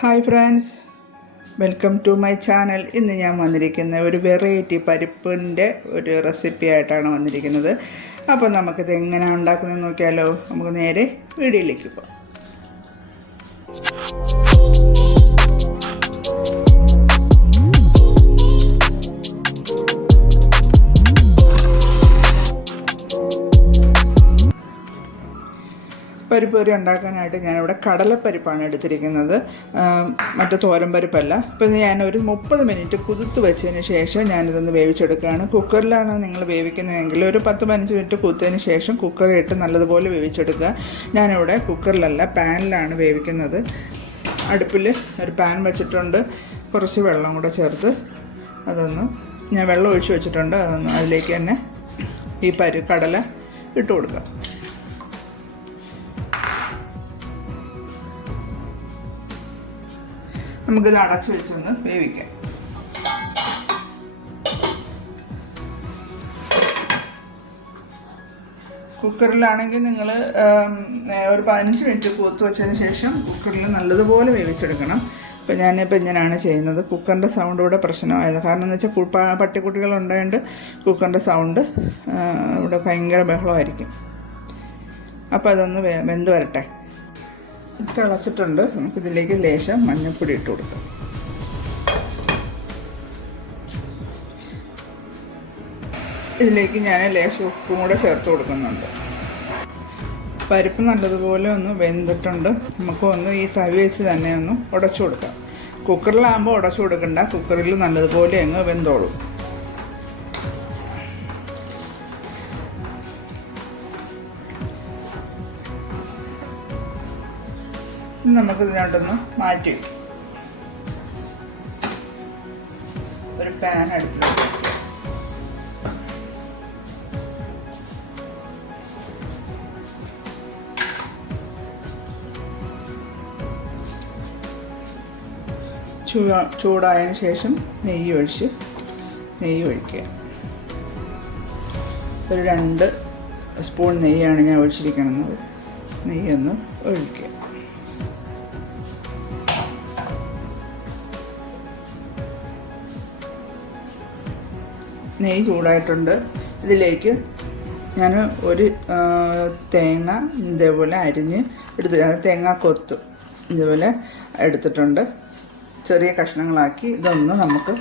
Hi friends. Welcome to my channel. ഇന്ന് ഞാൻ വന്നിരിക്കുന്ന ഒരു വെറൈറ്റി പരിപ്പിന്റെ ഒരു റെസിപ്പി ആയിട്ടാണ് വന്നിരിക്കുന്നത്. അപ്പോൾ നമുക്കിത് എങ്ങനെയാണ് ഉണ്ടാക്കുന്നത് നോക്കിയാലോ. നമുക്ക് നേരെ വീഡിയോയിലേക്ക് പോകാം. പരിപ്പ് കറി ഉണ്ടാക്കാനായിട്ട് ഞാനിവിടെ കടലപ്പരിപ്പാണ് എടുത്തിരിക്കുന്നത്. മറ്റേ തോരൻ പരിപ്പല്ല. ഇപ്പം ഞാനൊരു മുപ്പത് മിനിറ്റ് കുതിർത്ത് വെച്ചതിന് ശേഷം ഞാനിതൊന്ന് വേവിച്ചെടുക്കുകയാണ്. കുക്കറിലാണ് നിങ്ങൾ വേവിക്കുന്നതെങ്കിൽ ഒരു പത്ത് പതിനഞ്ച് മിനിറ്റ് കുത്തതിന് ശേഷം കുക്കറി ഇട്ട് നല്ലതുപോലെ വേവിച്ചെടുക്കുക. ഞാനിവിടെ കുക്കറിലല്ല പാനിലാണ് വേവിക്കുന്നത്. അടുപ്പിൽ ഒരു പാൻ വെച്ചിട്ടുണ്ട്. കുറച്ച് വെള്ളം കൂടെ ചേർത്ത് അതൊന്ന് ഞാൻ വെള്ളം ഒഴിച്ച് വെച്ചിട്ടുണ്ട്. അതൊന്ന് അതിലേക്ക് തന്നെ ഈ പരി കടല ഇട്ട് കൊടുക്കുക. നമുക്കിത് അടച്ച് വെച്ചൊന്ന് വേവിക്കാം. കുക്കറിലാണെങ്കിൽ നിങ്ങൾ ഒരു പതിനഞ്ച് മിനിറ്റ് കൂത്ത് വെച്ചതിന് ശേഷം കുക്കറിൽ നല്ലതുപോലെ വേവിച്ചെടുക്കണം. ഇപ്പം ഞാനിപ്പോൾ ഇങ്ങനെയാണ് ചെയ്യുന്നത്. കുക്കറിന്റെ സൗണ്ട് ഇവിടെ പ്രശ്നമായത്. കാരണം എന്ന് വെച്ചാൽ പട്ടിക്കുട്ടികൾ ഉണ്ടായതുകൊണ്ട് കുക്കറിന്റെ സൗണ്ട് ഇവിടെ ഭയങ്കര ബഹളമായിരിക്കും. അപ്പോൾ അതൊന്ന് വെന്ത് വരട്ടെ. തിളച്ചിട്ടുണ്ട് നമുക്കിതിലേക്ക് ലേശം മഞ്ഞൾപ്പൊടി ഇട്ട് കൊടുക്കാം. ഇതിലേക്ക് ഞാൻ ലേശം ഉപ്പും കൂടെ ചേർത്ത് കൊടുക്കുന്നുണ്ട്. പരിപ്പ് നല്ലതുപോലെ ഒന്ന് വെന്തിട്ടുണ്ട്. നമുക്ക് ഒന്ന് ഈ തവി വെച്ച് തന്നെ ഒന്ന് ഉടച്ചു കൊടുക്കാം. കുക്കറിലാകുമ്പോൾ ഉടച്ചു കൊടുക്കണ്ട. കുക്കറിൽ നല്ലതുപോലെ അങ്ങ് വെന്തോളും. ഇനി നമുക്ക് ഇതിനോട്ടൊന്ന് മാറ്റി ഒരു പാൻ അടുപ്പിൽ ചൂ ചൂടായതിനു ശേഷം നെയ്യ് ഒഴിച്ച് നെയ്യ് ഒഴിക്കുക. ഒരു രണ്ട് സ്പൂൺ നെയ്യാണ് ഞാൻ ഒഴിച്ചിരിക്കുന്നത്. നെയ്യൊന്ന് ഒഴിക്കുക. നെയ്യ് ചൂടായിട്ടുണ്ട്. ഇതിലേക്ക് ഞാൻ ഒരു തേങ്ങ ഇതേപോലെ അരിഞ്ഞ് എടുത്ത് തേങ്ങ കൊത്ത് ഇതേപോലെ എടുത്തിട്ടുണ്ട്. ചെറിയ കഷ്ണങ്ങളാക്കി ഇതൊന്ന് നമുക്ക്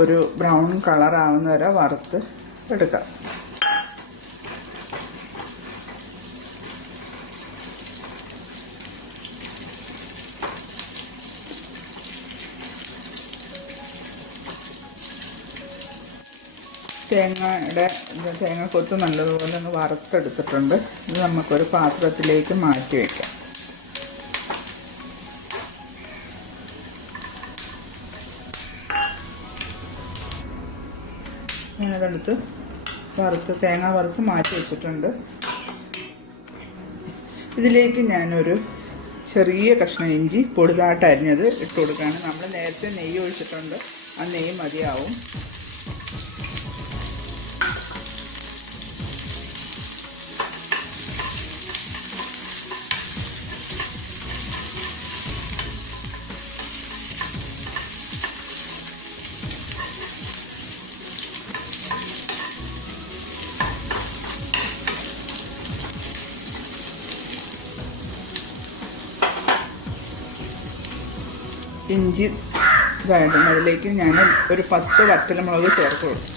ഒരു ബ്രൗൺ കളർ ആവുന്ന വരെ വറുത്ത് എടുക്കാം. തേങ്ങയുടെ തേങ്ങ കൊത്ത് നല്ലതുപോലെ ഒന്ന് വറുത്തെടുത്തിട്ടുണ്ട്. ഇത് നമുക്കൊരു പാത്രത്തിലേക്ക് മാറ്റി വയ്ക്കാം ഞാനതെടുത്ത് വറുത്ത് തേങ്ങ വറുത്ത് മാറ്റി വെച്ചിട്ടുണ്ട്. ഇതിലേക്ക് ഞാനൊരു ചെറിയ കഷ്ണം ഇഞ്ചി പൊടിതായിട്ട് അരിഞ്ഞത് ഇട്ട് കൊടുക്കുകയാണ്. നമ്മൾ നേരത്തെ നെയ്യ് ഒഴിച്ചിട്ടുണ്ട്. ആ നെയ്യ് മതിയാവും. ഇഞ്ചി ഇതായിട്ടുണ്ട് അതിലേക്ക് ഞാൻ ഒരു പത്ത് വറ്റൽമുളക് ചേർത്ത് കൊടുക്കും.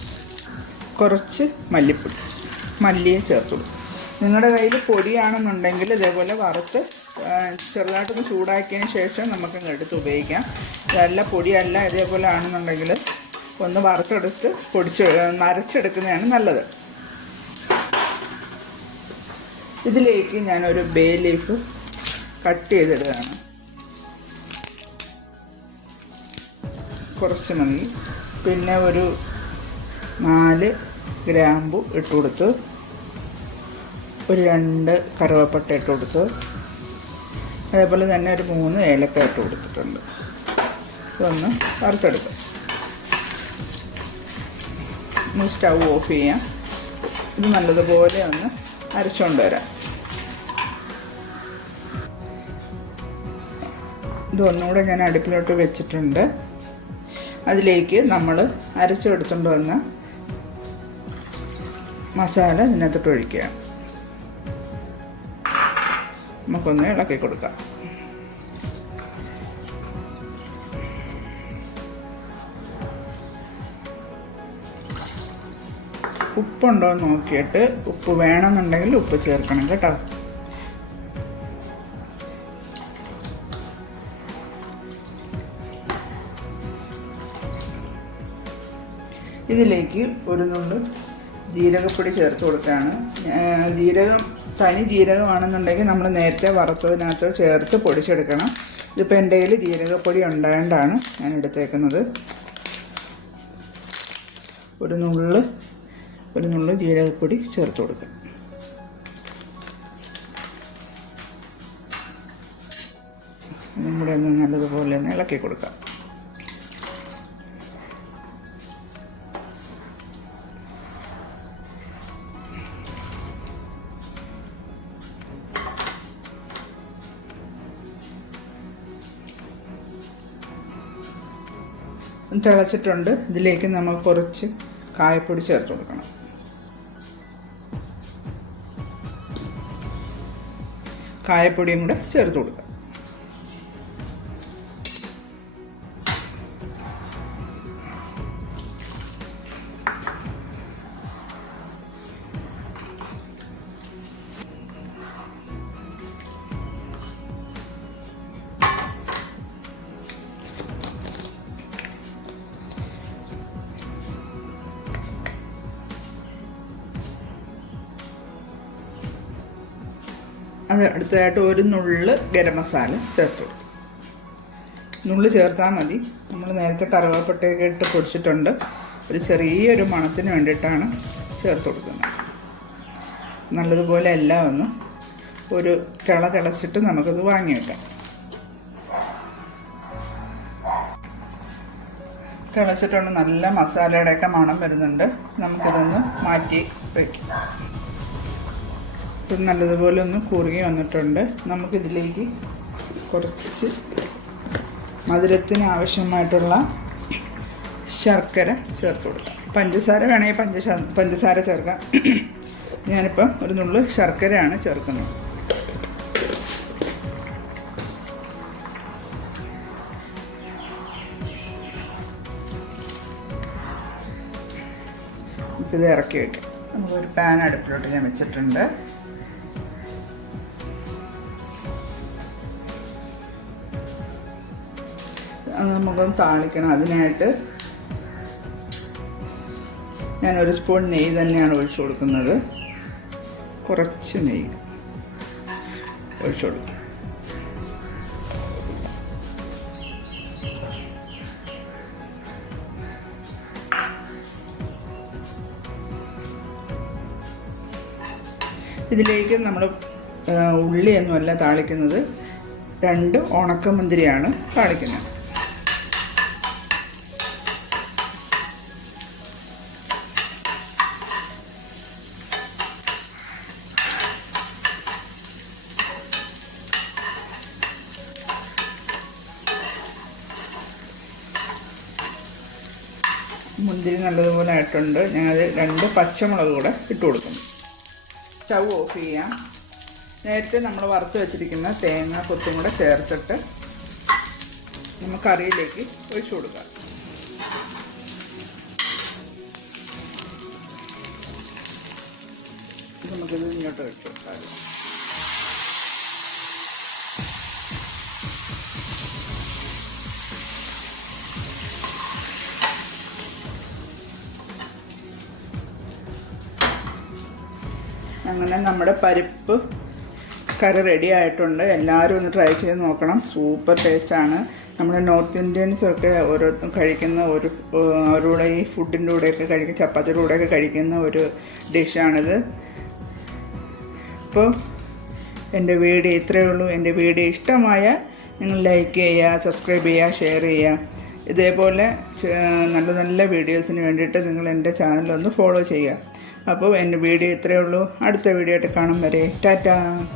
കുറച്ച് മല്ലിപ്പൊടി. മല്ലിയെ ചേർത്ത് കൊടുക്കും. നിങ്ങളുടെ കയ്യിൽ പൊടിയാണെന്നുണ്ടെങ്കിൽ ഇതേപോലെ വറുത്ത് ചെറുതായിട്ടൊന്ന് ചൂടാക്കിയതിന് ശേഷം നമുക്കങ്ങ് എടുത്ത് ഉപയോഗിക്കാം. ഇതല്ല പൊടിയല്ല ഇതേപോലെ ആണെന്നുണ്ടെങ്കിൽ ഒന്ന് വറുത്തെടുത്ത് പൊടിച്ച് നരച്ചെടുക്കുന്നതാണ് നല്ലത്. ഇതിലേക്ക് ഞാനൊരു ബേ ലീഫ് കട്ട് ചെയ്തിടുകയാണ്. കുറച്ച് മതി. പിന്നെ ഒരു നാല് ഗ്രാമ്പു ഇട്ട് കൊടുത്ത് ഒരു രണ്ട് കറുവപ്പട്ട ഇട്ട് കൊടുത്ത് അതേപോലെ തന്നെ ഒരു മൂന്ന് ഏലക്ക ഇട്ട് കൊടുത്തിട്ടുണ്ട്. ഇതൊന്ന് വറുത്തെടുക്കാം. നമുക്ക് സ്റ്റൗ ഓഫ് ചെയ്യാം. ഇത് നല്ലതുപോലെ ഒന്ന് അരച്ചുകൊണ്ട് വരാം. ഇതൊന്നുകൂടെ ഞാൻ അടുപ്പിലോട്ട് വെച്ചിട്ടുണ്ട്. അതിലേക്ക് നമ്മൾ അരച്ചെടുത്തുകൊണ്ട് വന്ന മസാല ഇതിനകത്തോട്ട് ഒഴിക്കുക. നമുക്കൊന്ന് ഇളക്കി കൊടുക്കാം. ഉപ്പുണ്ടോ എന്ന് നോക്കിയിട്ട് ഉപ്പ് വേണമെന്നുണ്ടെങ്കിൽ ഉപ്പ് ചേർക്കണം കേട്ടോ. ഇതിലേക്ക് ഒരു നുള്ളു ജീരകപ്പൊടി ചേർത്ത് കൊടുക്കുകയാണ്. ജീരകം തനി ജീരകമാണെന്നുണ്ടെങ്കിൽ നമ്മൾ നേരത്തെ വറുത്തതിനകത്ത് ചേർത്ത് പൊടിച്ചെടുക്കണം. ഇതിപ്പോൾ എന്റെ കയ്യിൽ ജീരകപ്പൊടി ഉണ്ടായതുകൊണ്ടാണ് ഞാൻ എടുത്തേക്കുന്നത്. ഒരു നുള്ള് ഒരു നുള്ള് ജീരകപ്പൊടി ചേർത്ത് കൊടുക്കുക. കൂടെ ഒന്ന് നല്ലതുപോലെ ഒന്ന് ഇളക്കി കൊടുക്കാം. തിളച്ചിട്ടുണ്ട്. ഇതിലേക്ക് നമ്മൾ കുറച്ച് കായപ്പൊടി ചേർത്ത് കൊടുക്കണം. കായപ്പൊടിയും കൂടെ ചേർത്ത് കൊടുക്കാം. അത് അടുത്തതായിട്ട് ഒരു നുള്ള് ഗരം മസാല ചേർത്ത്. കൊടുക്കും നുള്ള് ചേർത്താൽ മതി. നമ്മൾ നേരത്തെ കറുവാപ്പട്ടയൊക്കെ ഇട്ട് പൊടിച്ചിട്ടുണ്ട്. ഒരു ചെറിയൊരു മണത്തിന് വേണ്ടിയിട്ടാണ് ചേർത്ത് കൊടുക്കുന്നത്. നല്ലതുപോലെ എല്ലാം ഒന്ന് ഒരു തിള തിളച്ചിട്ട് നമുക്കത് വാങ്ങി വെക്കാം. തിളച്ചിട്ടുണ്ട്. നല്ല മസാലയുടെയൊക്കെ മണം വരുന്നുണ്ട്. നമുക്കിതൊന്ന് മാറ്റി വയ്ക്കാം ഇത് നല്ലതുപോലെ ഒന്ന് കുറുകി വന്നിട്ടുണ്ട്. നമുക്കിതിലേക്ക് കുറച്ച് മധുരത്തിന് ആവശ്യമായിട്ടുള്ള ശർക്കര ചേർത്ത് കൊടുക്കാം. പഞ്ചസാര വേണമെങ്കിൽ പഞ്ചസാര പഞ്ചസാര ചേർക്കാം. ഞാനിപ്പം ഒരു നുള്ളു ശർക്കരയാണ് ചേർക്കുന്നത്. ഇത് ഇറക്കി വയ്ക്കാം നമുക്കൊരു പാൻ അടുപ്പിലോട്ട് ഞാൻ വെച്ചിട്ടുണ്ട്. നമുക്കൊന്ന് താളിക്കണം. അതിനായിട്ട് ഞാൻ ഒരു സ്പൂൺ നെയ്യ് തന്നെയാണ് ഒഴിച്ചു കൊടുക്കുന്നത്. കുറച്ച് നെയ്യ് ഒഴിച്ചു കൊടുക്കും. ഇതിലേക്ക് നമ്മൾ ഉള്ളിയൊന്നുമല്ല താളിക്കുന്നത്. രണ്ട് ഉണക്കമുന്തിരിയാണ് താളിക്കുന്നത്. മുന്തിരി നല്ലതുപോലെ ആയിട്ടുണ്ട്. ഞാനത് രണ്ട് പച്ചമുളക് കൂടെ ഇട്ട് കൊടുക്കുന്നു. സ്റ്റൗ ഓഫ് ചെയ്യാം. നേരത്തെ നമ്മൾ വറുത്ത് വെച്ചിരിക്കുന്ന തേങ്ങ കൊത്തും കൂടെ ചേർത്തിട്ട് നമുക്ക് കറിയിലേക്ക് ഒഴിച്ചു കൊടുക്കാം. നമുക്കിത് ഇങ്ങോട്ട് വെച്ചു കൊടുക്കാം. അങ്ങനെ നമ്മുടെ പരിപ്പ് കറി റെഡി ആയിട്ടുണ്ട്. എല്ലാവരും ഒന്ന് ട്രൈ ചെയ്ത് നോക്കണം. സൂപ്പർ ടേസ്റ്റാണ് നമ്മുടെ നോർത്ത് ഇന്ത്യൻസൊക്കെ ഓരോ കഴിക്കുന്ന ഒരു അവരുടെ ഈ ഫുഡിന്റെ കൂടെയൊക്കെ കഴിക്കുന്ന ചപ്പാത്തിയുടെ കൂടെയൊക്കെ കഴിക്കുന്ന ഒരു ഡിഷാണിത് അപ്പോൾ എന്റെ വീഡിയോ ഇത്രയേ ഉള്ളൂ. എന്റെ വീഡിയോ ഇഷ്ടമായ നിങ്ങൾ ലൈക്ക് ചെയ്യുക സബ്സ്ക്രൈബ് ചെയ്യുക ഷെയർ ചെയ്യുക. ഇതേപോലെ നല്ല നല്ല വീഡിയോസിന് വേണ്ടിയിട്ട് നിങ്ങൾ എന്റെ ചാനലൊന്ന് ഫോളോ ചെയ്യുക. അപ്പോൾ എന്റെ വീഡിയോ ഇത്രയേ ഉള്ളൂ. അടുത്ത വീഡിയോ ആയിട്ട് കാണും വരെ. ടാറ്റാ.